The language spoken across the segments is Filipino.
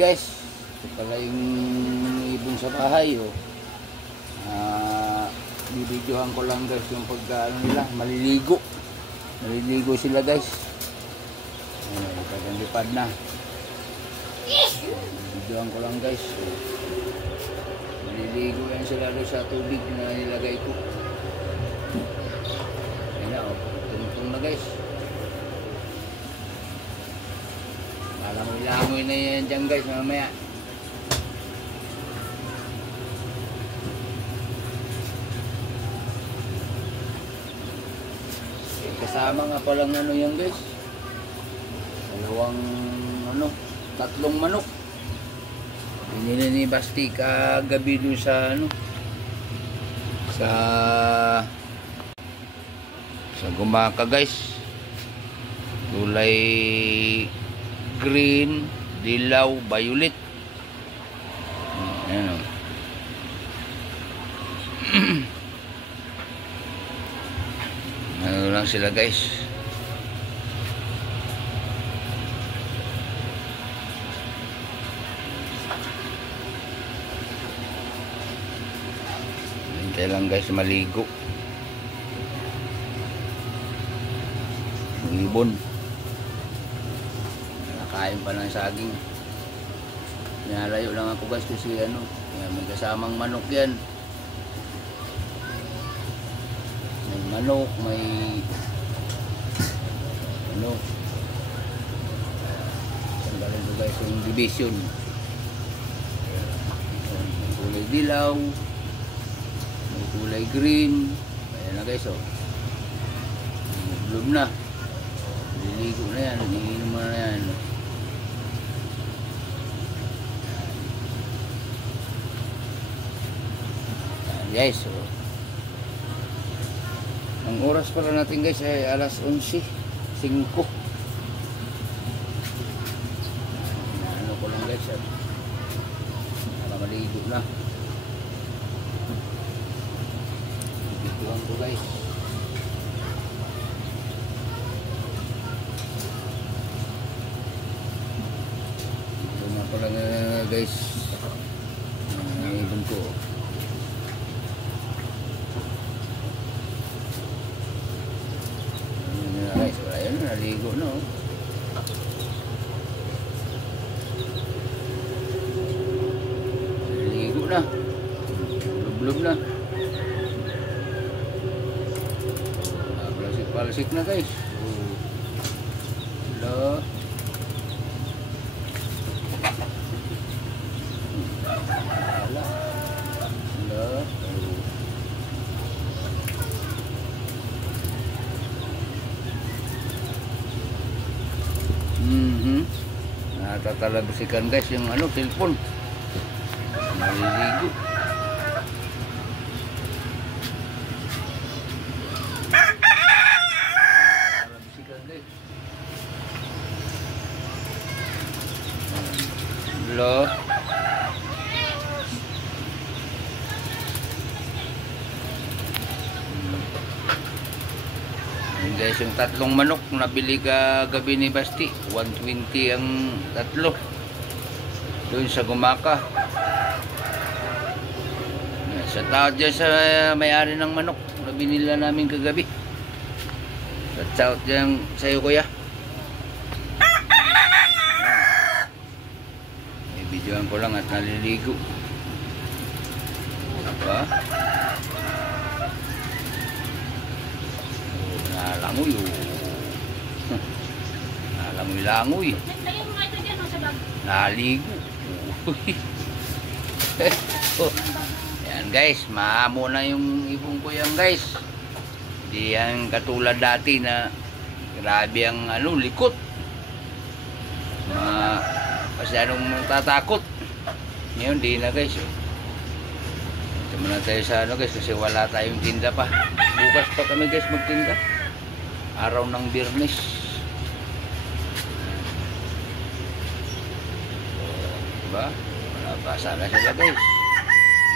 guys, ito pala yung ibon sa bahay. Oh. Bibidyohan ko lang guys yung pagkaano nila, maliligo sila guys. Lipad na. Bibidyohan ko lang guys. Oh. Maliligo yan sila doon sa tubig na nilagay ko. Ayan na, oh. Tungtong na guys. Langoy na yan dyan guys mamaya. Kasama nga palang ano yan guys, tatlong manok. Binili ni Basti kagabi doon sa sa Gumaka guys. Kulay green, dilaw, violet. Ayan o. Ano lang sila guys. Hintay lang guys maligo. Ibon. Kain pa ng saging. Nalayo lang ako guys kasi may kasamang manok yan. May manok, may tanggalin ko guys yung division. May kulay dilaw, may kulay green. Ayan na guys, oh. Bloom na. Liligo na yan, iniinom na yan. Guys, so ang oras pala natin guys ay alas 11:05. Ano ko lang guys, para maligo na. Bibigyan ko guys. Ito na pala guys ang ibon ko. Naligo na, oh. Naligo na. Blub na. Palsik na guys. Hello. Hello. Natatalabisikan guys yung cellphone. Maliligo. Talabisikan guys. Hello. Guys, yung tatlong manok nabili gabi ni Basti, 120 ang tatlo doon sa Gumaka. Sa tao dyan sa may-ari ng manok na binila namin kagabi. Shout out dyan sa'yo kuya. May videoan ko lang at naliligo. Apa? Langoy, langoy. Naligo. Yan guys, maamo na yung ibon ko yan guys. Hindi yan katulad dati na grabe ang likot. Masyadong tatakot. Ngayon di na guys. Ito muna tayo sa guys kasi wala tayong tinda pa. Bukas pa kami guys magtinda. Araw ng Biyernes. Diba? Wala pa sana sila guys.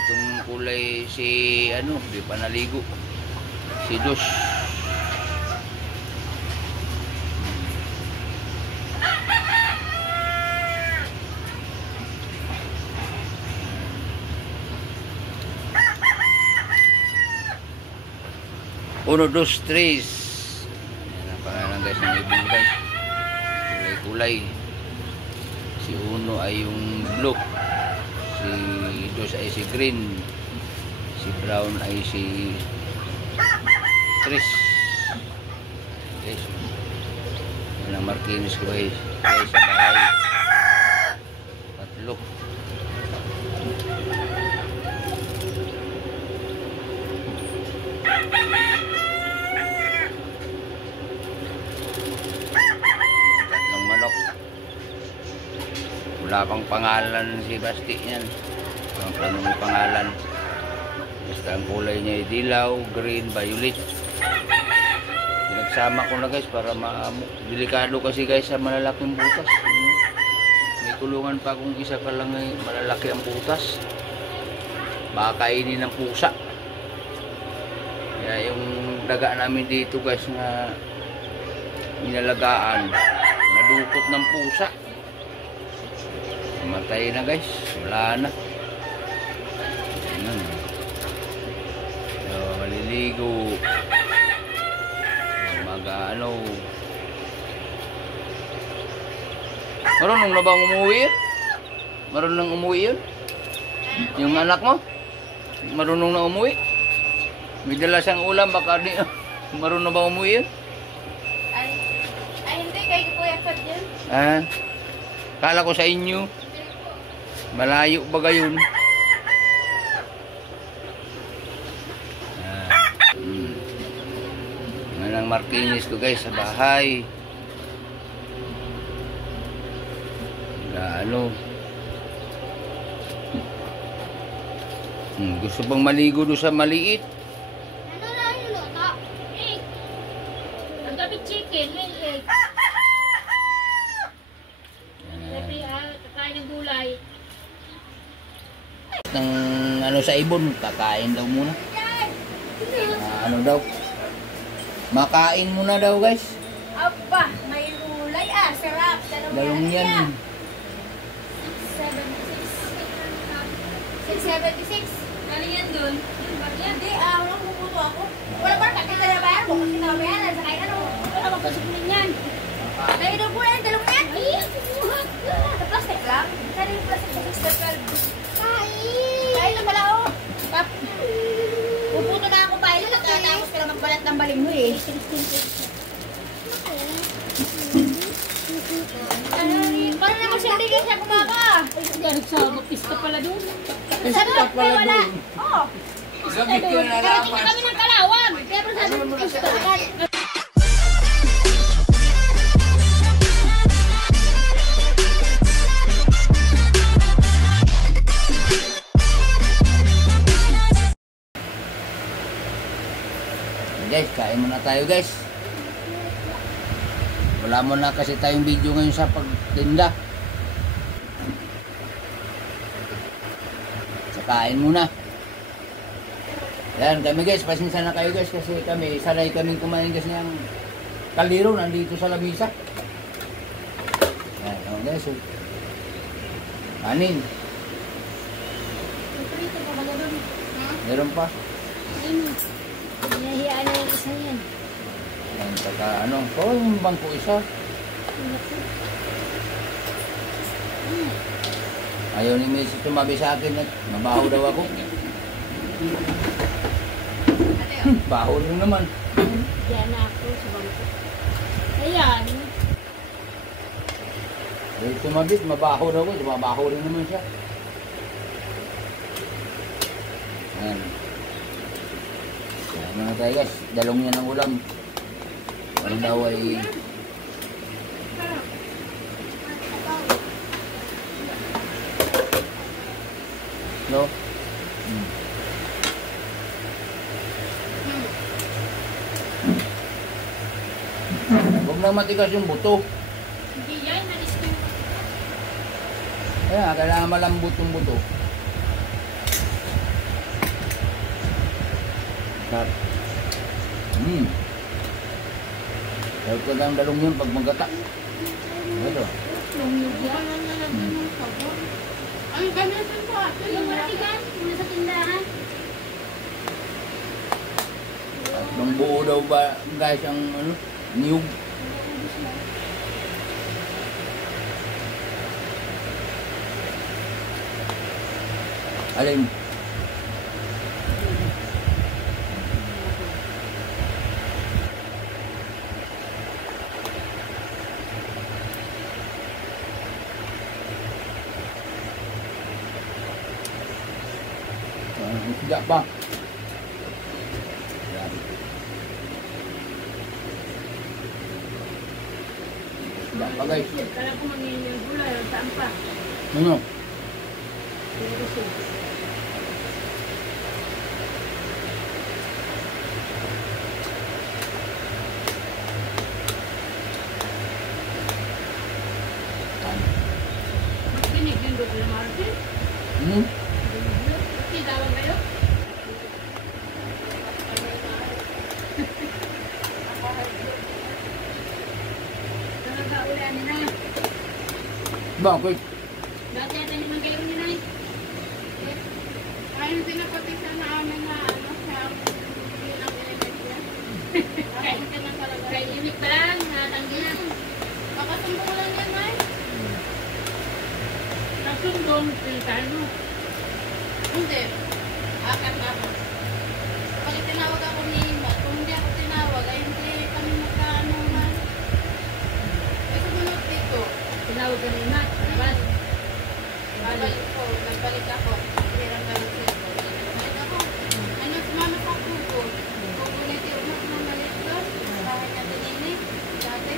Itong kulay si di pa naligo. Si Dos. 1, 2, 3. Yan ang pangalan guys ng ibon guys. Kulay-kulay. Si Uno ay yung blue. Si Dos ay si green. Si Brown ay si Chris. Guys. Yan ang Marquinhos ko guys. Guys sa bahay. Tatlo. Wala pang pangalan si Basti yan. Walang pangalan. Basta ang kulay niya ay dilaw, green, violet. Pinagsama ko na guys para delikado kasi guys sa malalaking butas. May kulungan pa kung isa pa lang ay malalaki ang butas. Baka kainin ng pusa. Kaya yung daga namin dito guys na inalagaan, nadukot ng pusa. Matay na guys, wala na. Ayan. So, maliligo. Mag-ano. Marunong na bang umuwi yun? Marunong umuwi yun? Yung anak mo? Marunong na umuwi? May dala siyang ulam, baka di. Marunong na ba umuwi yun? Ay hindi, kay Kuya Fad yun. Kala ko sa inyo. Malayo ba gayon? Ang Marquinhos ko guys sa bahay. Ano? Gusto bang maligo doon sa maliit? Ano na yung luto? Egg. Ang gabi chicken, may egg. Siyempre, kakain ng gulay. Ng ano sa ibon, kakain daw muna. Ano daw? Makain muna daw guys. Aba, may gulay sarap. Dalong yan. 676. Galing yan dun. Hindi, walang puputo ako. Wala pa, kakitarabayan mo. Kakitarabayan, sa kaya ano. Wala pa pasukunin yan. Dahil daw po yan, dalong yan. Sa plastic lang. Kaya yung plastic sa 612. Kain na pala ako. Puputo na ako pa. Tapos ka lang magbalat ng baling mo eh. Parang naman siya hindi siya kumaka. Nagsabapis ka pala doon. Sabi ko, wala. Oo. Sabi ko na Karating na kami ng Kalawag. Kaya parang sabi ko, gusto. Guys, kain muna tayo guys. Wala mo na kasi tayong video ngayon sa pagtinda. So, kain muna. Yan kami guys, pasensya na kayo guys kasi kami, sanay kaming kumain guys ng kaliro nandito sa lamisa. Yan, oh guys. Oh. Kanin. Meron pa. Hinahiyaan na yung isa yan. Yan, saka ano, yung bangko isa. Ayaw ni Mrs. tumabi sa akin at mabaho daw ako. Baho rin naman. Diyan na ako sa bangko. Ayan. Ayaw tumabit, mabaho daw ako. Mabaho rin naman siya. Ayan. Ayan mga tayo guys. Dalong yan ang ulam. Ano daw ay... No? Huwag lang matigas yung buto. Hindi yan, nalis ko yung... Kaya kailangan malambot yung buto. Sarap. Sarap ko lang dalong yun pag magata. Ito. Ang ganda ito po. Yung matigas, nasa tindahan. Bang buo daw ba guys ang ano, niyog. Alin? Tidak pa. Yan. Tidak pa guys. Kala ko mangyayin yung gulay. Saan pa? Ano? Magkinig yung doon na Martin. Tawag kayo? Talaga ulan na. Bakit? Dati ata naman kayo ni Nay. Ayun pinapatisa na amin na ano sa bilang element niya. Ayun ka na talaga. Kay imik pa lang, natanggi na. Baka sumbong lang yan, May. Nasundong, pintahan mo. Hindi. Akat na ako. Pag tinawag ako ni Ima, kung hindi ako tinawag, ay hindi kami magkaano man. Ay sumunod dito. Tinawag ka ni Mat. Labas. Babalik ko, nagbalik ako. Hirang kami dito. Nagbalik ako. Ano, sumama sa kuko. Kuko na ito, mamalit doon. Bahay niya tininig. Dati.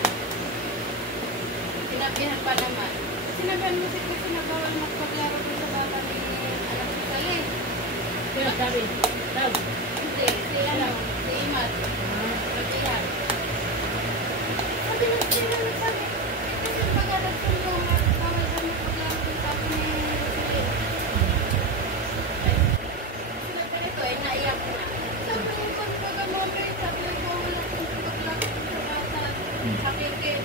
Sinabihan pa naman. Sinabihan mo si Kuko na bawal magpaglaro doon sa bata ni anak si Kali. Kaya sabi, sabi. Hindi, si ano, si Imat. Sabihan. Sabi na sila na sabi. Kasi pag-alag sa luma, bawal ka magpaglaro doon sabi ni Sili. Sila pa ito ay naiyak na. Sabi niyo pag pag-amore, sabi niyo bawal akong magpaglaro doon sa bata. Sabi niyo,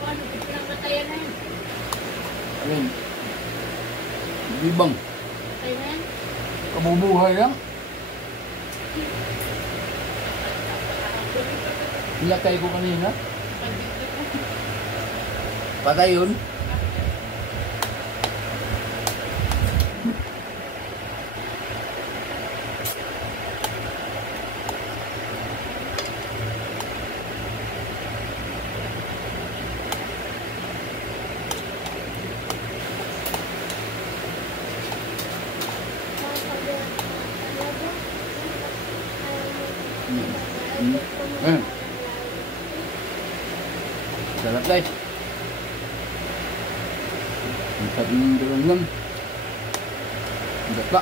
Ano, pinapatayan na yun. Alin? Bibang. Patay na yan. Kabubuhay lang. Nilatay ko kanina. Patay yun. Sarap guys. Ang sarap ng dalang. Ang gata.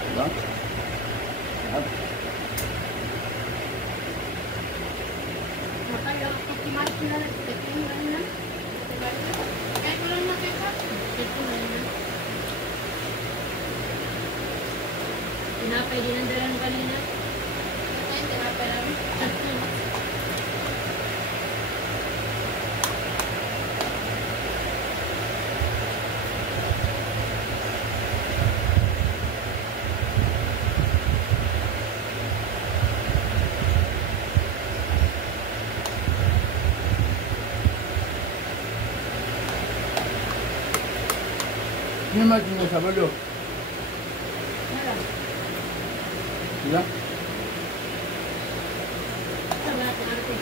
Diba? Sarap. Matay lang ako si Martin na lang. Ito na. kahit walang nakita. Ito na. Tinapay din ang dalan kanina. Ay, tinapay namin. Ini macam ni Sabado. Ya. Sa lahat ng arte.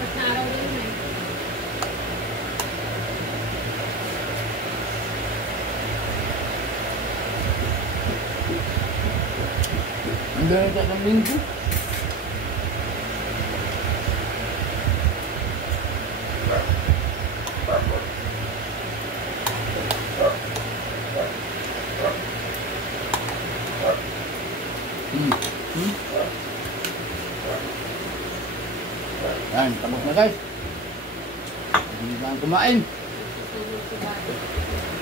At na araw rin na eh. Anda tak kambing tu? Yan, tapos na guys. Hindi na kumain. Tutulog si Bobby.